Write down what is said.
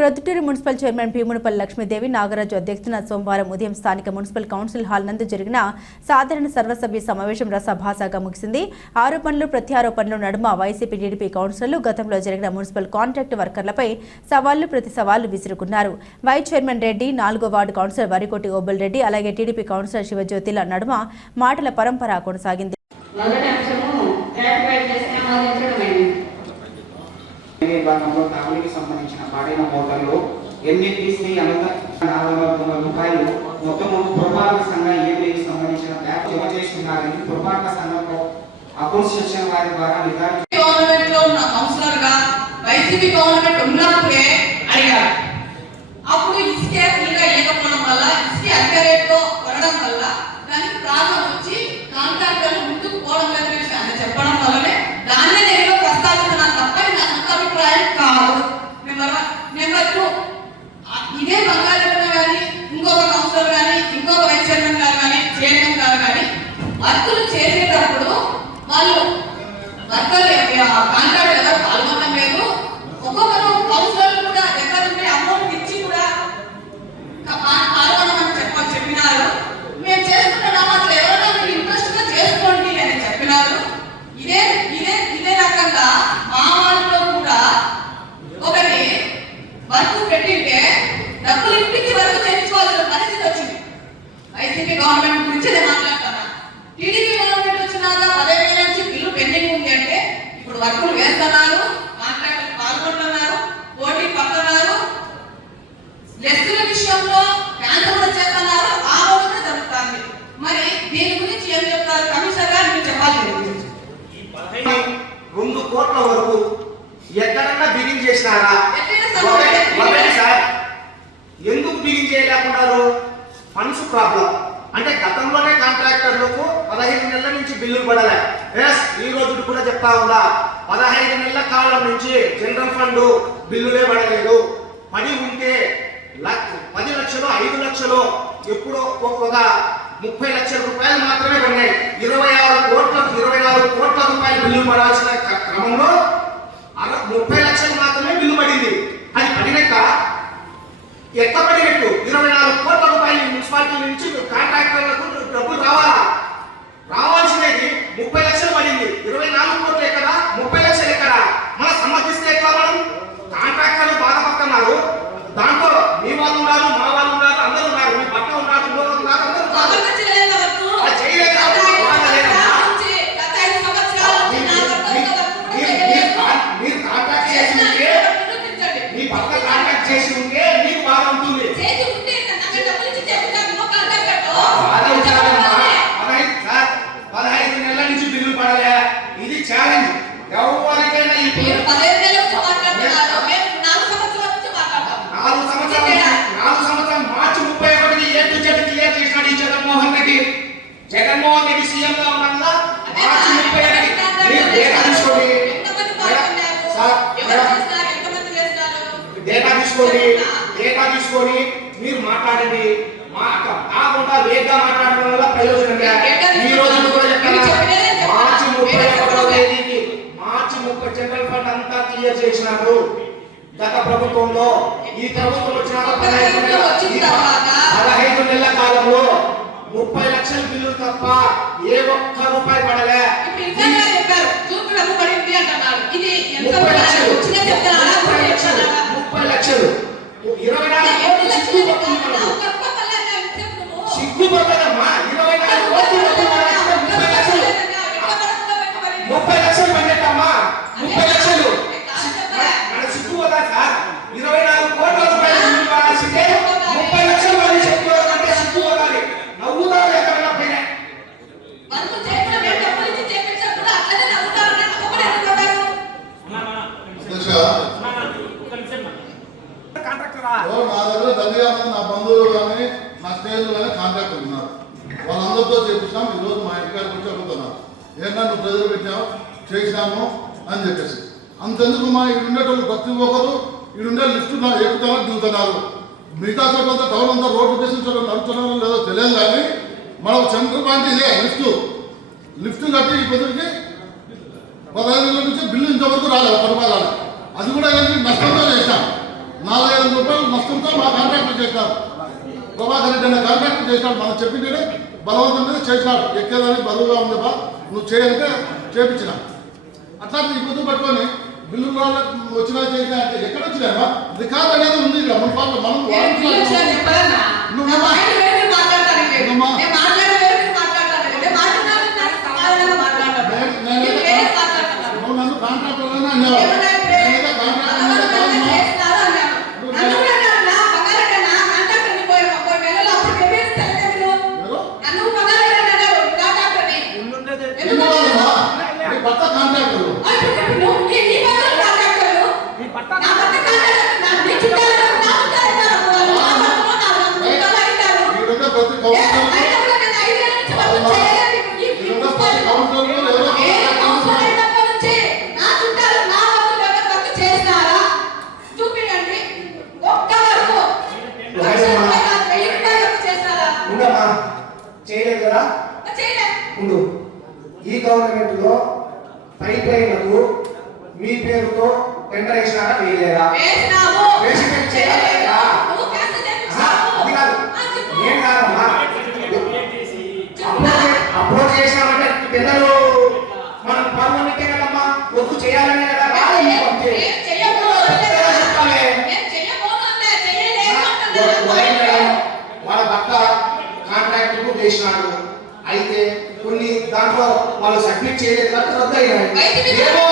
Proddatur municipal chairman Bheemunipalli Lakshmidevi Nagaraju అధ్యక్షతన సోమవారం ఉదయం స్థానిక మున్సిపల్ కౌన్సిల్ హాల్ నందు జరిగిన సాధారణ సర్వసభ్య సమావేశం రసభాసగా ముగిసింది. ఆరోపణలు ప్రత్యారోపణలు నడుమ వైసీపీ టీడీపీ కౌన్సిలర్లు గతంలో జరిగిన మున్సిపల్ కాంట్రాక్ట్ వర్కర్లపై సవాళ్లు ప్రతి సవాళ్లు విసురుకున్నారు. వైస్ చైర్మన్ రెడ్డి, 4వ వార్డు కౌన్సిలర్ వరికోటి ఓబుల్ రెడ్డి, అలాగే టీడీపీ కౌన్సిలర్ శివజ్యోతిల నడుమ మాటల పరంపర కొనసాగింది. విభాగంలో ఫ్యామిలీకి సంబంధించిన పాడైన మోటార్లు ఎన్ని తీసి రూపాయలు మొత్తం పురపాలక సంఘం ఏపీకి సంబంధించిన బ్యాక్ జమ చేసుకున్నారని పురపాలక సంఘంలో అకౌంట్ సెక్షన్ వారి ద్వారా వైసీపీ గవర్నమెంట్ ఉన్నప్పుడే అడిగారు. అప్పుడు ఇసుకే ఫ్రీగా ఇవ్వకపోవడం వల్ల ఇసుకే అధిక రేట్లో కొనడం వల్ల దానికి ప్రాబ్లం వచ్చి కాంట్రాక్టర్లు ముందుకు పోవడం లేదు విషయాన్ని చెప్పడం వల్లనే దాన్ని నేను ప్రస్తావిస్తున్నాను తప్ప నా సొంత అభిప్రాయం కాదు. నెంబర్ 2 ఇదే బంగాళాలో కానీ ఇంకొక కౌన్సిలర్ కానీ ఇంకొక వైస్ చైర్మన్ గారు కానీ చైర్మన్ గారు కానీ వర్కులు చేసేటప్పుడు వాళ్ళు వర్కర్లు కాంట్రాక్ట్ ఎవరు పాల్గొనడం లేదు. ఒక్కొక్కరు కౌన్సిలర్లు కూడా ఎవరంటే అమౌంట్ ఇచ్చి కూడా పాల్గొనమని చెప్పినారు. మేము చేసుకుంటున్నాం, అసలు ఎవరైనా మీరు ఇంట్రెస్ట్ గా చేసుకోండి అని చెప్పినారు. ఇదే ఇదే ఇదే రకంగా మా వార్డులో కూడా ఒకటి వర్క్ పెట్టింటే డబ్బులు ఇంటికి వరకు చేయించుకోవాల్సిన పరిస్థితి వచ్చింది. వైసీపీ గవర్నమెంట్ గురించి మాట్లాడుతున్నా. టీడీపీ గవర్నమెంట్ వచ్చినాక 10,000 నుంచి బిల్లు పెండింగ్ ఉంది అంటే ఇప్పుడు వర్కులు వేస్తున్నారు, కాంట్రాక్టర్లు పాల్గొంటున్నారు, పోటీ పడుతున్నారు, లెస్సుల విషయంలో క్యాన్సర్ కూడా చేస్తున్నారు. ఆ రోజున జరుగుతుంది. మరి దీని గురించి ఏం చెప్తారు కమిషనర్ గారు? మీరు చెప్పాలి. 2 కోట్ల వరకు ఎక్కడన్నా బిగింగ్ చేసినారా? సార్ ఎందుకు బిగింగ్ చేయలేకున్నారు? ఫండ్స్ ప్రాబ్లం అంటే గతంలోనే కాంట్రాక్టర్లకు 15 నెలల నుంచి బిల్లులు పడలే. ఈ రోజు కూడా చెప్తా ఉందా, 15 నెలల కాలం నుంచి జనరల్ ఫండ్ బిల్లులే పడలేదు. పడి ఉంటే 10 లక్షలు 5 లక్షలు ఎప్పుడో ఒక 30 లక్షల రూపాయలు మాత్రమే పడినాయి. 24 కోట్ల రూపాయలు బిల్లు పడాల్సిన క్రమంలో 30 లక్షలు మాత్రమే బిల్లు పడింది. అది పడినాక ఎక్క పడినట్టు 24 కోట్ల రూపాయలు మున్సిపాలిటీ నుంచి కాంట్రాక్టర్లకు డబ్బులు రావాల్సినది 30 లక్షలు పడింది. 24 కోట్లు ఎక్కడ, 30 లక్షలు ఎక్కడ? మనం సమర్థిస్తే ఎట్లా? మనం కాంట్రాక్టర్లు బాధపడుతున్నారు. దాంట్లో మీ వాళ్ళు ఉన్నారు, మా వాళ్ళు ఉన్నారు, అందరూ ఉన్నారు, మీ పట్ల ఉన్నారు, ఉన్నారు, అందరూ మీరు కాంట్రాక్ట్ చేసి ఉంటే, మీ పక్క కాంట్రాక్ట్ చేసి ఉంటే మీకు బాగా ఉంటుంది. 15 నెలల నుంచి బిల్లు పడలే. ఇది ఛాలెంజ్ ఎవరికైనా. 4 సంవత్సరాలు మార్చి 31 ఏడు జడ్జి క్లియర్ చేసినాడు ఈ జగన్మోహన్ రెడ్డి. జగన్మోహన్ రెడ్డి సీఎం గా ఉండగా మార్చి 31 మీరు డేటా తీసుకొని మీరు మాట్లాడండి. కాకుండా వేగంగా మాట్లాడడం వల్ల ప్రయోజనం. ఈ రోజు కూడా చెప్తాను, మార్చి 31వ తేదీకి మార్చి 30 జనరల్ ఫండ్ అంతా క్లియర్ చేసినారు గత ప్రభుత్వంలో. ఈ ప్రభుత్వం వచ్చినాక 15 నెలల కాలంలో 30 లక్షల బిల్లులు తప్ప ఏ ఒక్క రూపాయి పడలే. 30 లక్షలు 24 కోట్లు సిగ్గుపడదమ్మా. 24 కోట్లు 30 లక్షలు పడినట్టమ్మా. 30 లక్షలు మన సిగ్గుపోదా సార్? 24 కోట్ల రూపాయలు బిల్లు పడాల్సిందే 30 లక్షలు పడి చెప్పుకోవాలంటే సిగ్గుపోతాది. నవ్వుతారు ఎక్కడన్నా పైన. నా దగ్గర దండిగా నా బంధువులు కానీ నా స్నేహితులు కానీ కాంటాక్ట్ ఉన్నారు. వాళ్ళందరితో చేపించాం. ఈరోజు మా ఇంటికాడికి వచ్చి అడుగుతున్నారు, ఏంటన్నా నువ్వు ప్రజలు పెట్టావు చేసినాము అని చెప్పేసి. అంతెందుకు మా ఈడుండేటోళ్ళు ప్రతి ఒక్కరు ఈడుండే లిఫ్ట్ ఎక్కుతున్నారు, దిగుతున్నారు. మిగతా చోట్లంతా టౌన్ అంతా రోడ్డు వేసిన చోట నడుపుతున్నారో లేదో తెలియదు. కానీ మనం సెంటర్ పాయింట్ ఇదే లిఫ్ట్ కట్టి ఈ పొద్దుకి 15 నెలల నుంచి బిల్లు ఇంతవరకు రాలేదు. పరిపాలన అది కూడా ఏంటి నష్టంతో చేశాం. 4,000 రూపాయలు నష్టంతో మా కాంట్రాక్టర్ చేసినారు. ప్రభాకర్ రెడ్డి అనే కాంట్రాక్టర్ చేసినాడు. మనం చెప్పిందే బలవంతం మీద చేసినాడు. ఎక్కేదానికి బరువుగా ఉంది బా, నువ్వు చేయాలంటే చేపించిన. అట్లాంటి ఈ పొద్దు పట్టుకొని బిల్లు వచ్చినా చేసినా అంటే ఎక్కడ వచ్చినాయా? రికార్డు అనేది ఉంది ఇక్కడ మున్సిపాలిటీ. మనం నువ్వు నన్ను కాంట్రాక్టర్ అని అన్నావు. భర్త కాంట్రాక్టర్ ప్రతి చేయలేదు కదా ఉండు. ఈ గవర్నమెంట్ లో పైప్ లైన్లకు మీ పేరుతో టెండర్ వేసినారా వేయలేదా? అప్రోచ్ చేసినామంటే టెండర్ మనం పర్మనెంటే కదమ్మా, ఒప్పు చేయాలనే కదా. వాళ్ళ భర్త కాంట్రాక్ట్ కు చేసినాడు. అయితే కొన్ని దాంట్లో వాళ్ళు సబ్మిట్ చేయలేదు, రద్దు అయినాయి. ఏమో